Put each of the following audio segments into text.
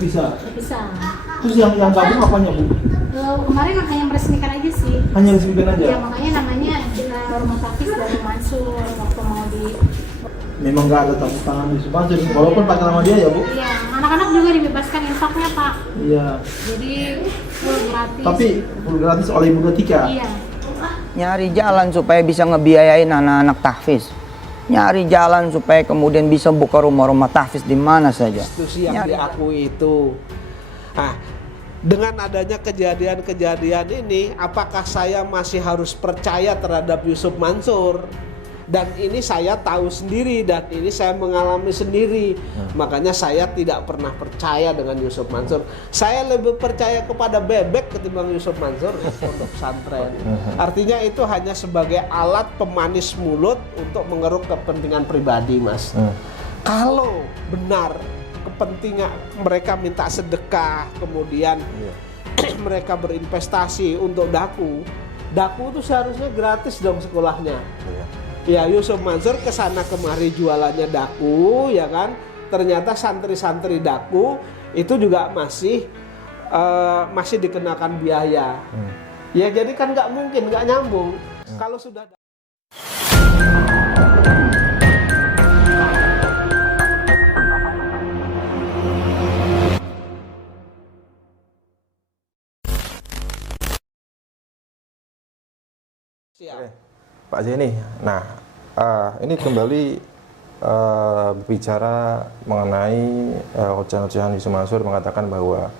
Bisa. Bisa. Terus yang gabung apanya, Bu? Kemarin hanya meresmikan aja sih. Hanya resmikan aja? Ya makanya namanya Rumah Tafis dari Mansur waktu mau di... Memang nggak ada tepuk tangan di Mansur, walaupun pakai nama dia ya, Bu? Iya, anak-anak juga dibebaskan infaknya, Pak. Iya. Jadi full gratis. Tapi full gratis oleh Ibu Tika? Iya. Nyari jalan supaya bisa ngebiayain anak-anak tahfiz. Nyari jalan supaya kemudian bisa buka rumah-rumah tahfiz di mana saja. Institusi yang diakui itu. Nah, dengan adanya kejadian-kejadian ini, apakah saya masih harus percaya terhadap Yusuf Mansur? Dan ini saya tahu sendiri dan ini saya mengalami sendiri. Makanya saya tidak pernah percaya dengan Yusuf Mansur. Saya lebih percaya kepada bebek ketimbang Yusuf Mansur pondok pesantren. Artinya itu hanya sebagai alat pemanis mulut untuk mengeruk kepentingan pribadi, Mas. Kalau benar kepentingan mereka minta sedekah, kemudian mereka berinvestasi untuk daku itu seharusnya gratis dong sekolahnya. Ya, Yusuf Mansur kesana kemari jualannya daku, ya kan? Ternyata santri-santri daku itu juga masih dikenakan biaya. Ya jadi kan nggak mungkin, nggak nyambung. Kalau sudah Pak Zeni, nah ini kembali bicara mengenai ocehan Yusuf Mansur mengatakan bahwa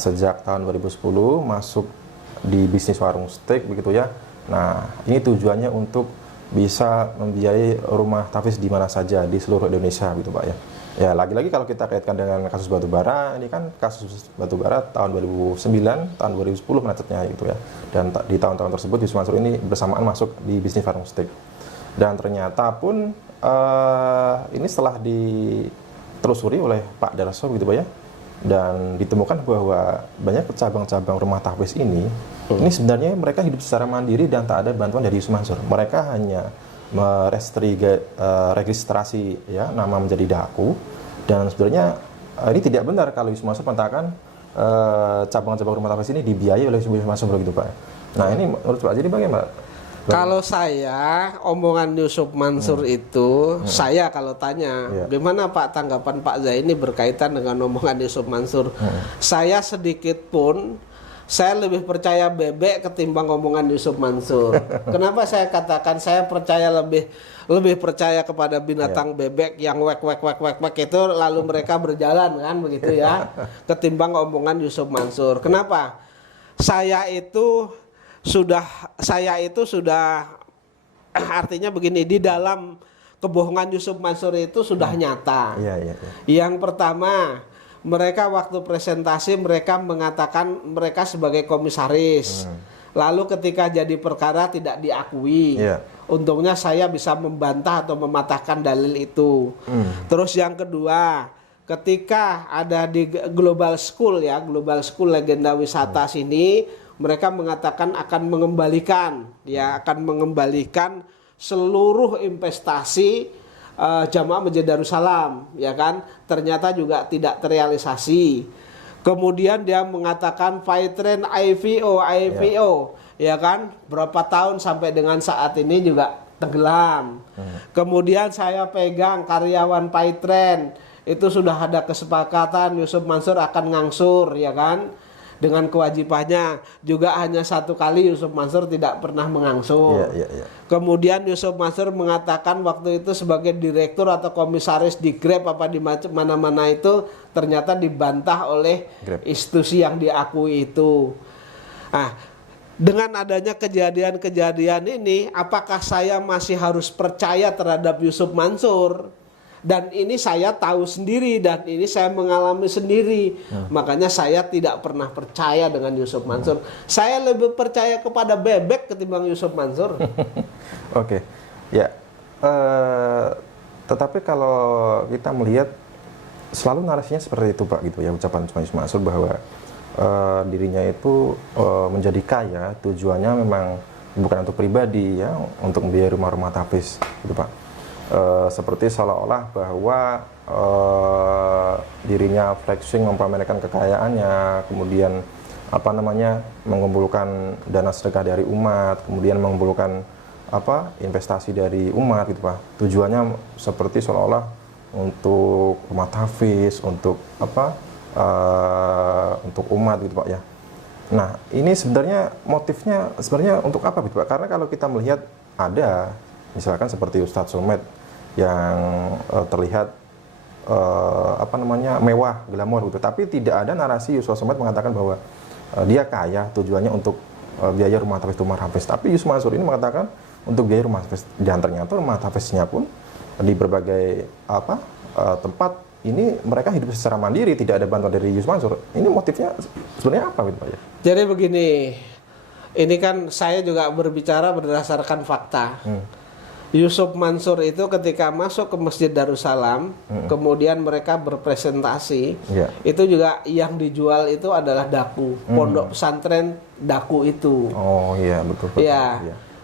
sejak tahun 2010 masuk di bisnis warung steak begitu ya. Nah ini tujuannya untuk bisa membiayai rumah tahfiz di mana saja di seluruh Indonesia gitu Pak ya. Ya lagi-lagi kalau kita kaitkan dengan kasus batubara, ini kan kasus batubara tahun 2009, tahun 2010 macetnya gitu ya. Dan di tahun-tahun tersebut Yusuf Mansur ini bersamaan masuk di bisnis warung steak. Dan ternyata pun ini setelah ditelusuri oleh Pak Darso gitu Pak ya. Dan ditemukan bahwa banyak cabang-cabang rumah tahfiz ini sebenarnya mereka hidup secara mandiri dan tak ada bantuan dari Yusuf Mansur. Mereka hanya registrasi ya nama menjadi daku, dan sebenarnya ini tidak benar kalau Yusuf Mansur mengatakan cabang-cabang rumah tahfiz ini dibiayai oleh Yusuf Mansur begitu Pak. Nah ini menurut Pak jadi bagaimana? Kalau saya omongan Yusuf Mansur itu saya kalau tanya gimana Pak tanggapan Pak Zaini berkaitan dengan omongan Yusuf Mansur, saya sedikit pun saya lebih percaya bebek ketimbang omongan Yusuf Mansur. Kenapa saya katakan saya percaya lebih percaya kepada binatang bebek yang wek itu lalu mereka berjalan kan begitu ya, ketimbang omongan Yusuf Mansur. Kenapa? Saya itu sudah artinya begini, di dalam kebohongan Yusuf Mansur itu sudah nyata. Yang pertama, mereka waktu presentasi mereka mengatakan mereka sebagai komisaris. Lalu ketika jadi perkara tidak diakui. Untungnya saya bisa membantah atau mematahkan dalil itu. Terus yang kedua, ketika ada di Global School legenda wisata sini, mereka mengatakan akan mengembalikan seluruh investasi jamaah Masjid Darussalam, ya kan? Ternyata juga tidak terrealisasi. Kemudian dia mengatakan Fightrain IPO, ya kan? Berapa tahun sampai dengan saat ini juga tenggelam. Kemudian saya pegang karyawan Fightrain, itu sudah ada kesepakatan Yusuf Mansur akan ngangsur, ya kan? Dengan kewajibannya juga hanya satu kali Yusuf Mansur tidak pernah mengangsur. Kemudian Yusuf Mansur mengatakan waktu itu sebagai direktur atau komisaris di Grab apa di mana-mana itu ternyata dibantah oleh institusi yang diakui itu. Nah, dengan adanya kejadian-kejadian ini, apakah saya masih harus percaya terhadap Yusuf Mansur? Dan ini saya tahu sendiri dan ini saya mengalami sendiri. Makanya saya tidak pernah percaya dengan Yusuf Mansur. Saya lebih percaya kepada bebek ketimbang Yusuf Mansur. Oke, ya. Tetapi kalau kita melihat selalu narasinya seperti itu Pak gitu ya, ucapan Yusuf Mansur bahwa dirinya itu menjadi kaya tujuannya memang bukan untuk pribadi ya, untuk membiayai rumah-rumah tahfiz gitu Pak. Seperti seolah-olah bahwa dirinya flexing, mempamerkan kekayaannya, kemudian apa namanya, mengumpulkan dana sedekah dari umat, kemudian mengumpulkan apa, investasi dari umat gitu Pak. Tujuannya seperti seolah-olah untuk rumah tahfiz, untuk apa, untuk umat gitu Pak ya. Nah, ini sebenarnya motifnya sebenarnya untuk apa gitu Pak? Karena kalau kita melihat ada misalkan seperti Ustadz Somad yang terlihat apa namanya, mewah, glamor gitu, tapi tidak ada narasi Ustadz Somad mengatakan bahwa dia kaya tujuannya untuk biaya rumah tahfiz Umar Hafiz. Tapi Yusuf Mansur ini mengatakan untuk biaya rumah tahfiz, dan ternyata rumah tahfiznya pun di berbagai apa tempat ini mereka hidup secara mandiri, tidak ada bantuan dari Yusuf Mansur. Ini motifnya sebenarnya apa gitu Pak ya? Jadi begini, ini kan saya juga berbicara berdasarkan fakta. Yusuf Mansur itu ketika masuk ke Masjid Darussalam, kemudian mereka berpresentasi, itu juga yang dijual itu adalah daku, pondok pesantren daku itu. Oh iya, betul. Iya.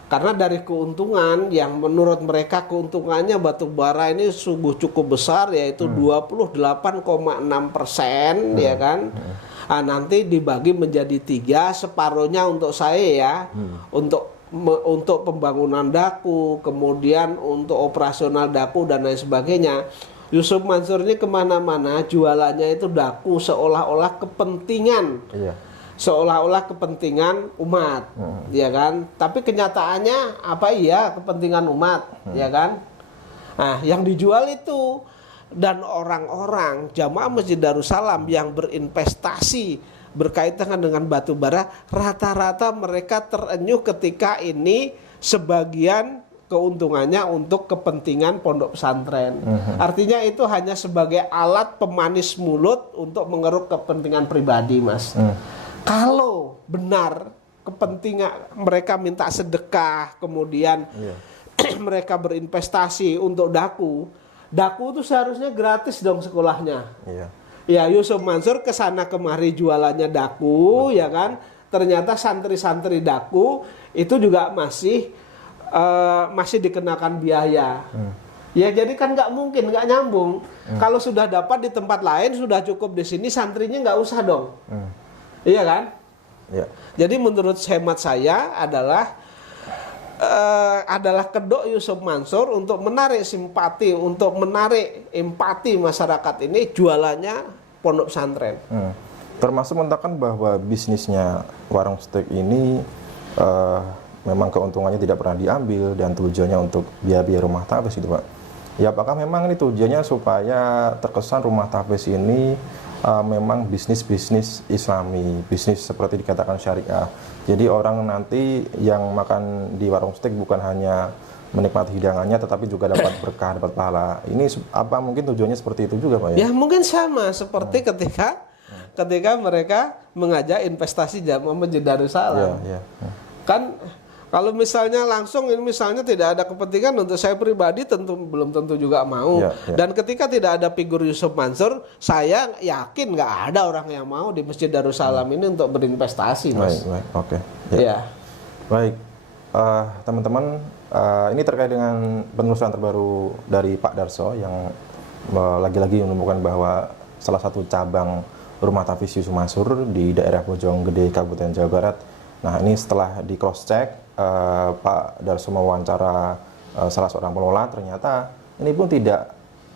Karena dari keuntungan yang menurut mereka keuntungannya batu bara ini sungguh cukup besar, yaitu 28,6%, ya kan. Nah, nanti dibagi menjadi 3, separuhnya untuk saya ya, untuk pembangunan daku, kemudian untuk operasional daku dan lain sebagainya. Yusuf Mansur ini kemana-mana jualannya itu daku seolah-olah kepentingan. Seolah-olah kepentingan umat, ya kan? Tapi kenyataannya apa, iya kepentingan umat, ya kan? Nah, yang dijual itu, dan orang-orang jamaah Masjid Darussalam yang berinvestasi berkaitan dengan batu bara, rata-rata mereka terenyuh ketika ini sebagian keuntungannya untuk kepentingan pondok pesantren. Artinya itu hanya sebagai alat pemanis mulut untuk mengeruk kepentingan pribadi, Mas. Kalau benar kepentingan mereka minta sedekah, kemudian mereka berinvestasi untuk daku itu seharusnya gratis dong sekolahnya. Ya, Yusuf Mansur kesana kemari jualannya daku, ya kan? Ternyata santri-santri daku itu juga masih dikenakan biaya. Ya, jadi kan nggak mungkin, nggak nyambung. Kalau sudah dapat di tempat lain, sudah cukup di sini, santrinya nggak usah dong. Iya kan? Jadi menurut hemat saya adalah kedok Yusuf Mansur untuk menarik simpati, untuk menarik empati masyarakat ini, jualannya pondok pesantren. Termasuk mengatakan bahwa bisnisnya warung steak ini memang keuntungannya tidak pernah diambil dan tujuannya untuk biaya rumah tahfiz itu Pak. Ya, apakah memang ini tujuannya supaya terkesan rumah tahfiz ini memang bisnis Islami, bisnis seperti dikatakan syariah. Jadi orang nanti yang makan di warung steak bukan hanya menikmati hidangannya, tetapi juga dapat berkah, dapat pahala. Ini apa mungkin tujuannya seperti itu juga Pak ya? Ya mungkin sama seperti ketika mereka mengajak investasi jamaah Masjid Darussalam. Kan kalau misalnya langsung ini misalnya tidak ada kepentingan, untuk saya pribadi belum tentu juga mau. Dan ketika tidak ada figur Yusuf Mansur, saya yakin nggak ada orang yang mau di Masjid Darussalam ini untuk berinvestasi, Mas. Oke. Baik, teman-teman, ini terkait dengan penelusuran terbaru dari Pak Darso yang lagi-lagi menemukan bahwa salah satu cabang rumah tahfiz Yusuf Mansur di daerah Bojonggede, Kabupaten Jawa Barat. Nah, ini setelah di cross check, Pak Darso mewawancara salah seorang pengelola, ternyata ini pun tidak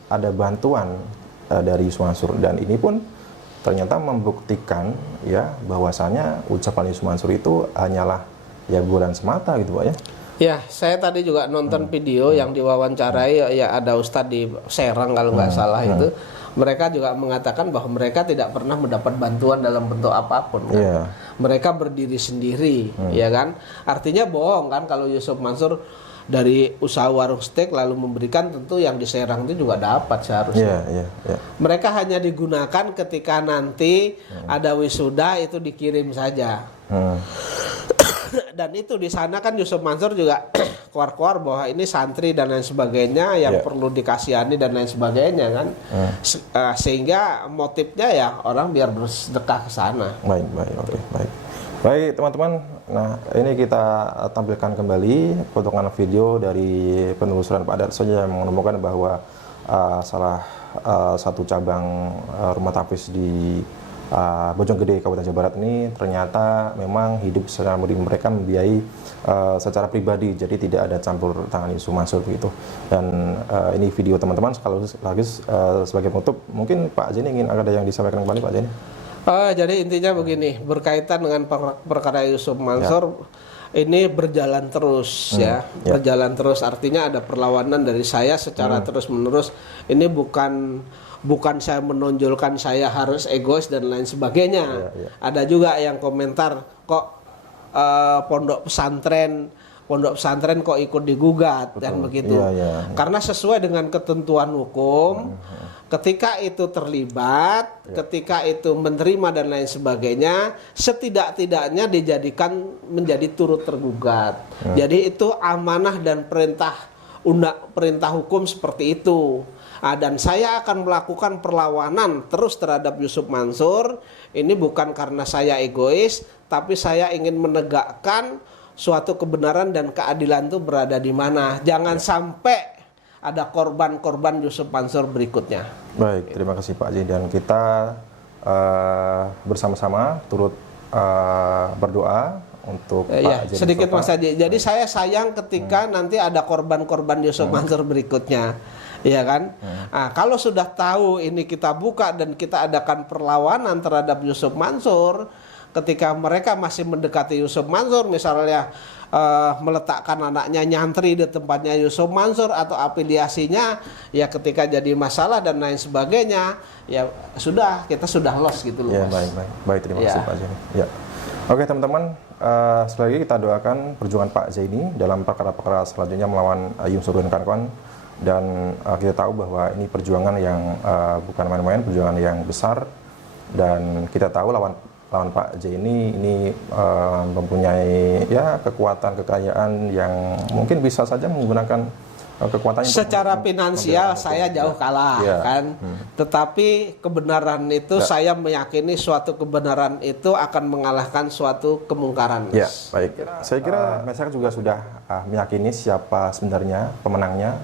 ada bantuan dari Yusuf Mansur, dan ini pun ternyata membuktikan ya bahwasanya ucapan Yusuf Mansur itu hanyalah ya bulan semata gitu Pak ya. Ya, saya tadi juga nonton video yang diwawancarai, ya ada Ustadz di Serang kalau nggak salah itu. Mereka juga mengatakan bahwa mereka tidak pernah mendapat bantuan dalam bentuk apapun kan? Mereka berdiri sendiri, ya kan? Artinya bohong kan kalau Yusuf Mansur dari usaha warung steak lalu memberikan, tentu yang di Serang itu juga dapat seharusnya. Mereka hanya digunakan ketika nanti ada wisuda, itu dikirim saja. Dan itu di sana kan Yusuf Mansur juga keluar-keluar bahwa ini santri dan lain sebagainya yang perlu dikasihani dan lain sebagainya kan. Sehingga motifnya ya orang biar bersedekah ke sana. Baik teman-teman, nah ini kita tampilkan kembali potongan video dari penelusuran Pak Darso yang menemukan bahwa salah satu cabang rumah tahfiz di Bojonggede, Kabupaten Jawa Barat ini ternyata memang hidup secara mereka membiayai secara pribadi, jadi tidak ada campur tangan Yusuf Mansur begitu. Dan ini video teman-teman, sekali lagi sebagai penutup, mungkin Pak Jeni ingin ada yang disampaikan kembali Pak Jeni? Jadi intinya begini, berkaitan dengan perkara Yusuf Mansur, ini berjalan terus berjalan terus, artinya ada perlawanan dari saya secara terus-menerus. Ini bukan saya menonjolkan saya harus egois dan lain sebagainya. Ada juga yang komentar, kok pondok pesantren kok ikut digugat. Betul. Dan begitu. Karena sesuai dengan ketentuan hukum, ketika itu terlibat, ketika itu menerima dan lain sebagainya, setidak-tidaknya dijadikan menjadi turut tergugat. Jadi itu amanah dan perintah hukum seperti itu. Dan saya akan melakukan perlawanan terus terhadap Yusuf Mansur. Ini bukan karena saya egois, tapi saya ingin menegakkan suatu kebenaran dan keadilan itu berada di mana. Jangan sampai ada korban-korban Yusuf Mansur berikutnya. Baik, terima kasih Pak Jeni, dan kita bersama-sama turut berdoa untuk Pak Jeni sedikit Mustafa. Mas Haji. Jadi saya sayang ketika nanti ada korban-korban Yusuf Mansur berikutnya. Iya kan? Nah, kalau sudah tahu ini kita buka dan kita adakan perlawanan terhadap Yusuf Mansur, ketika mereka masih mendekati Yusuf Mansur, misalnya meletakkan anaknya nyantri di tempatnya Yusuf Mansur atau afiliasinya, ya ketika jadi masalah dan lain sebagainya, ya sudah, kita sudah lost gitu loh. Ya, baik, terima kasih Pak Jeni. Ya. Oke teman-teman, sekali lagi kita doakan perjuangan Pak Zaini dalam perkara-perkara selanjutnya melawan Yusuf dan kawan-kawan. Dan kita tahu bahwa ini perjuangan yang bukan main-main, perjuangan yang besar. Dan kita tahu lawan Pak Zaini ini mempunyai kekuatan, kekayaan yang mungkin bisa saja menggunakan kekuatannya. Secara finansial saya jauh kalah kan. Tetapi kebenaran itu saya meyakini suatu kebenaran itu akan mengalahkan suatu kemungkaran. Ya, baik. Saya kira masyarakat juga sudah meyakini siapa sebenarnya pemenangnya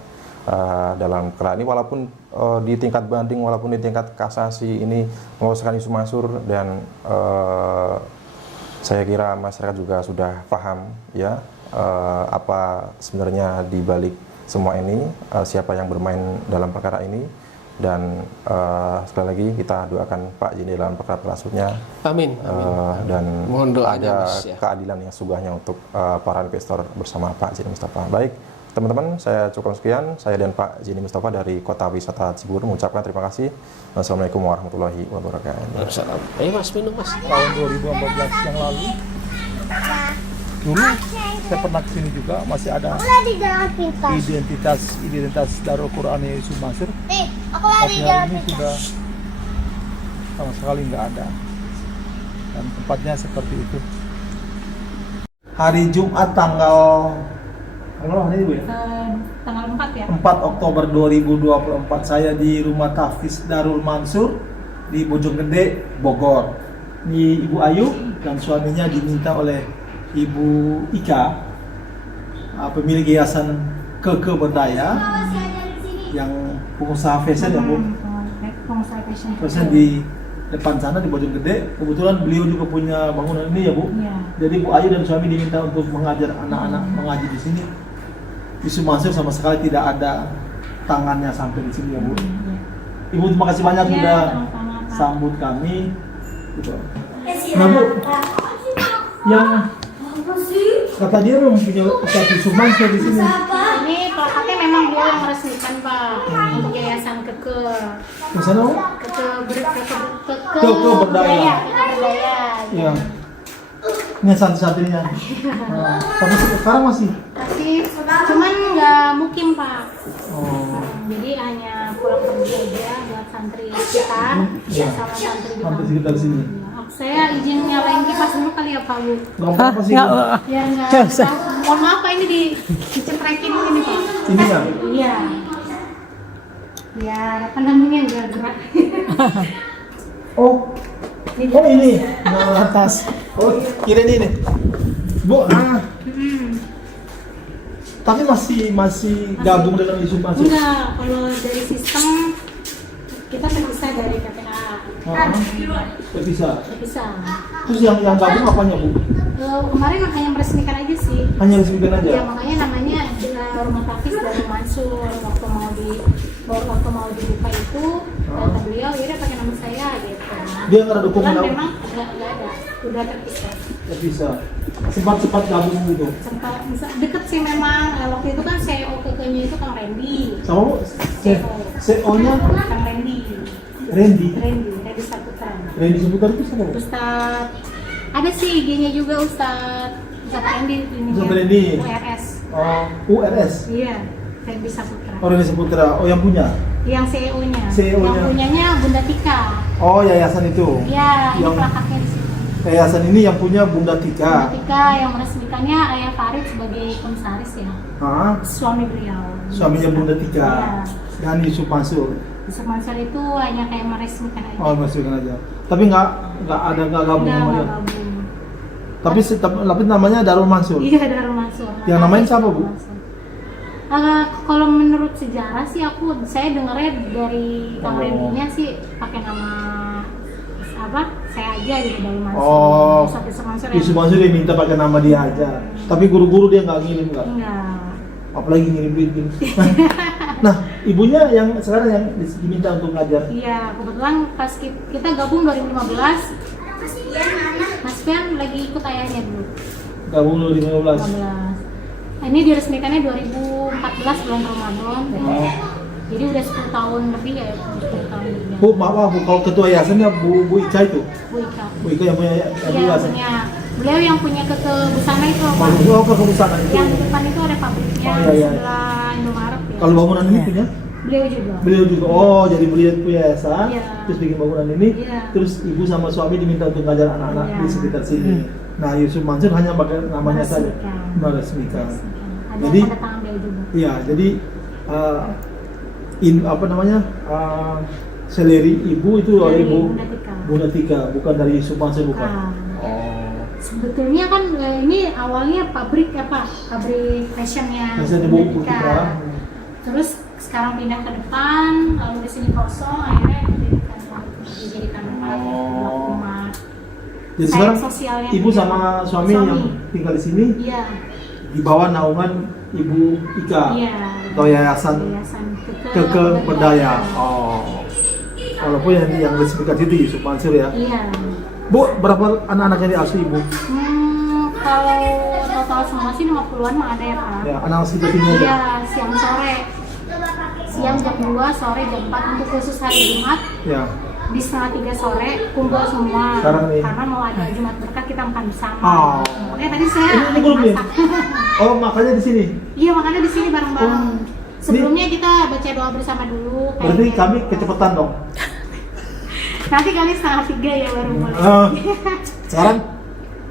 dalam perkara ini, walaupun di tingkat banding, walaupun di tingkat kasasi ini meloloskan Yusuf Mansur, dan saya kira masyarakat juga sudah paham apa sebenarnya di balik semua ini, siapa yang bermain dalam perkara ini. Dan sekali lagi kita doakan Pak Jeni dalam perkara selanjutnya. Amin. Dan mohon doanya, ada keadilan yang sugahnya untuk para investor bersama Pak Jeni Mustafa. Baik teman-teman, saya cukup sekian. Saya dan Pak Jeni Mustafa dari Kota Wisata Cibubur mengucapkan terima kasih. Wassalamualaikum warahmatullahi wabarakatuh. Waalaikumsalam. Ayo Mas, minum Mas. Tahun 2014 yang lalu, dulu saya pernah kesini juga, masih ada identitas Darul Quran Yusuf Mansur. Tapi hari ini sudah sama sekali nggak ada, dan tempatnya seperti itu. Hari Jumat tanggal hari Bu ya? Tanggal 4 ya? 4 Oktober 2024 saya di Rumah Tahfiz Darul Mansur di Bojonggede, Bogor. Ini Ibu Ayu dan suaminya diminta oleh Ibu Ika, pemilik yayasan Keke Berdaya, yang pengusaha fashion ya Bu. Pengusaha fashion di depan sana di Bojonggede. Kebetulan beliau juga punya bangunan ini ya Bu. Iya. Jadi Bu Ayu dan suami diminta untuk mengajar anak-anak mengaji di sini. Yusuf Mansur sama sekali tidak ada tangannya sampai di sini ya Bu. Ibu terima kasih banyak sudah sambut kami. Gitu. Nah Bu, yang kata dia mempunyai Ustaz Yusuf Mansur di sini. Ini plakatnya memang dia yang meresmikan Pak untuk yayasan Keke. Di sana Bu? Keke Berdaya. Iya. Ini santri-santrinya. Nah, tapi sekarang masih Cuman nggak mukim Pak. Oh. Jadi hanya pulang pergi aja buat santri sekitar, sama santri di kampung. sekitar sini. Saya izin nyalain kipas dulu kali ya Pak Bu. Nggak apa-apa sih. Ya nggak. Mohon maaf Pak, ini dicetrekin ini Pak. Ini ya? Iya. Ya apa namanya nggak gerak. Oh ini. Nah atas. Oh kira ini. Bu, tapi masih gabung dengan Yusuf Mansur? Enggak, kalau dari sistem kita terpisah dari KTA. Terpisah. Terpisah. Terus yang gabung apanya Bu? Kemarin makanya meresmikan aja sih. Hanya resmikan aja? Ya makanya namanya Rumah Tafis dari Mansur. Waktu mau dibuka itu kata beliau, ya udah pakai nama saya gitu. Dia nggak ada dokumen Kan apa? memang nggak ada, udah terpisah. Terpisah. Sempat gabung gitu. Sempat deket sih memang. Waktu itu kan CEO kekenya itu Kang Randy. Sama Bu? CEO-nya Kang Randy Randy Saputra. Randy Seputar itu siapa Bu? Ustad ada sih IG-nya juga Ustad Randy ini. Ustadz Randy. URS. Oh, URS. Iya, Randy Saputra. Oh, Randy Seputra. Oh, yang punya? Yang CEO-nya. CEO-nya. Yang punyanya Bunda Tika. Oh, yayasan itu. Iya, ini Yang plakatnya di sini. yayasan ini yang punya Bunda Tika. Bunda Tika yang meresmikannya Ayah Farid sebagai komisaris ya. Hah? Suami beliau. Suaminya Bunda Tika. Iya. Dan Yusuf Mansur. Yusuf Mansur itu hanya kayak meresmikan aja. Oh, masukkan aja. Tapi nggak gabung Udah sama dia. nggak gabung. Tapi namanya Darul Mansur. Iya, Darul Mansur. Yang namanya siapa, Bu? Kalau menurut sejarah sih saya dengarnya dari Kang Randy-nya sih pakai nama saya aja gitu, Darul Mansur. Oh. Yusuf Mansur. Yusuf Mansur dia minta pakai nama dia aja. Tapi guru-guru dia nggak ngirim kan? Enggak. Apalagi ngirim duit gitu. Nah, ibunya yang sekarang yang diminta untuk ngajar. Iya, kebetulan pas kita gabung 2015, Mas Fian lagi ikut ayahnya dulu. Gabung 2015. 2015. Ini diresmikannya 2014 bulan Ramadan. Oh. Jadi udah 10 tahun lebih ya, 10 tahun lebih. Bu, maaf Bu, kalau ketua yayasannya Bu Ica itu. Bu Ika. Bu Ica yang punya Iya, yayasan. punya. Beliau yang punya ke busana itu apa? Oh, ke sana itu. Yang di depan itu ada pabriknya, Oh, iya, iya. sebelah Indomaret ya. Kalau bangunan ini punya? Beliau juga. Beliau juga. Oh, jadi beliau punya yayasan, Iya. terus bikin bangunan ini, Iya. terus ibu sama suami diminta untuk ngajar anak-anak Iya. di sekitar sini. Nah, Yusuf Mansur hanya pakai namanya saja, Meresmikan. meresmikan. Ada Jadi, tanda tangan beliau juga. Iya, jadi seleri ibu itu oleh Dari ibu Bunda Tika. Bunda Tika, bukan dari Yusuf Mansur bukan. Bukan. Oh, Sebetulnya kan ini awalnya pabrik fashionnya Fashionnya Bunda Bu Tika. Tika. Terus sekarang pindah ke depan, lalu di sini kosong, akhirnya dijadikan tempat buat rumah. jadi Sayap sekarang sosialnya ibu juga. sama suami yang tinggal di sini Iya, di bawah naungan Ibu Ika iya. atau yayasan Keke Berdaya. Oh, walaupun yang resmikan itu Yusuf Mansur ya. Iya. Bu, berapa anak-anak yang diasuh Ibu? Kalau total semua sih 50-an mah ada ya Pak. Ya, anak sekitar sini aja. Iya, siang sore. Siang jam 2, sore jam 4 untuk khusus hari Jumat. Ya. Di setengah 3 sore kumpul semua. Sekarang nih. Karena mau ada Jumat berkah kita makan bersama. Oh. Tadi saya Ini grup nih. masak. Oh, makanya di sini. Iya, makanya di sini bareng-bareng. Oh. Sebelumnya kita baca doa bersama dulu. Berarti kayaknya. kami kecepatan dong. Nanti kali setengah 3 ya baru mulai. Sekarang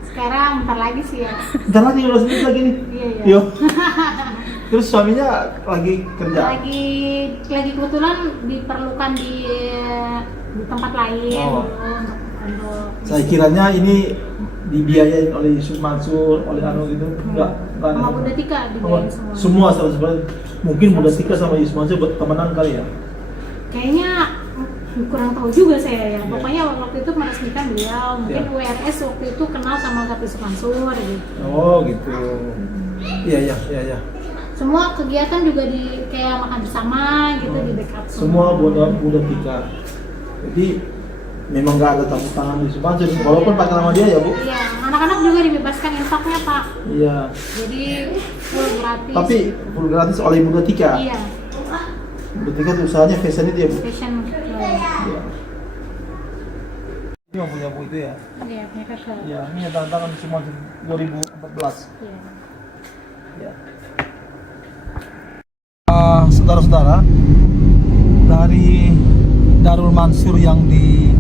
Sekarang bentar lagi sih ya. bentar lagi udah sedikit lagi nih. Iya, iya. Yuk. Terus suaminya lagi kerja. Lagi kebetulan diperlukan di tempat lain Oh. untuk Saya kiranya ini dibiayain oleh Yusuf Mansur, oleh Anu gitu. Enggak sama Bunda Tika dibiayain Semua semua. sebenarnya. Mungkin Bunda Tika sama Yusuf Mansur bertemanan kali ya. Kayaknya kurang tahu juga saya ya. Iya. Pokoknya waktu itu meresmikan beliau, mungkin Iya. URS waktu itu kenal sama Gap Yusuf Mansur gitu. Oh, gitu. Iya. Semua kegiatan juga kayak makan bersama gitu di backup Semua Bunda Tika. Jadi memang nggak ada tamu tangan Yusuf Mansur, walaupun pakai nama dia ya Bu. Iya, anak-anak juga dibebaskan infaknya Pak. Iya. Jadi full gratis. Tapi full gratis oleh Bunda Tika. Iya, Bunda Tika tuh usahanya fashion itu ya Bu. fashion. Iya. Ini yang punya Bu itu ya. Iya, punya kakak. Iya, ini yang tanda tangan Yusuf Mansur 2014. Iya. Ya. Saudara-saudara, dari Darul Mansur yang di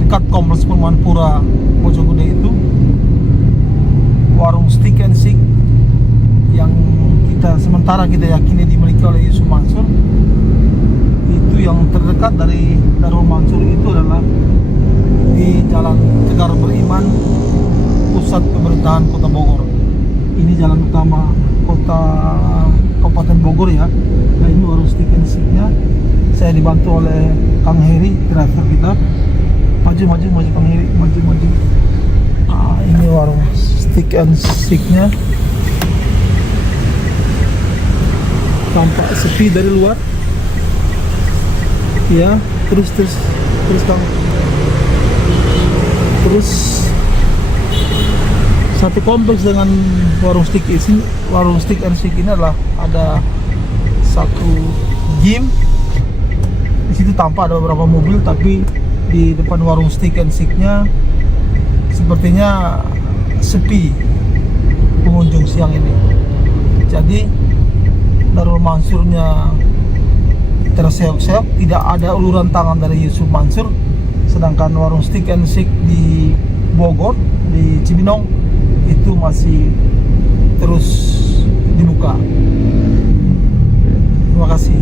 dekat kompleks perumahan Pura Bojonggede itu, warung Stick and Shake yang sementara kita yakini dimiliki oleh Yusuf Mansur, itu yang terdekat dari Darul Mansur itu adalah di Jalan Tegar Beriman, pusat pemerintahan Kota Bogor. Ini jalan utama Kabupaten Bogor ya. Nah, ini warung Stick and Shake-nya Saya dibantu oleh Kang Heri, driver kita. Maju Kang Heri, maju. Ini warung stick and sticknya. Tampak sepi dari luar. Ya, terus Kang. Terus satu kompleks dengan warung stick and stick ini adalah ada satu gym. Di situ tampak ada beberapa mobil, tapi di depan warung stick and sticknya sepertinya sepi pengunjung siang ini. Jadi Darul Mansurnya terseok-seok, tidak ada uluran tangan dari Yusuf Mansur. Sedangkan warung stick and stick di Bogor, di Cibinong, itu masih terus dibuka. Terima kasih.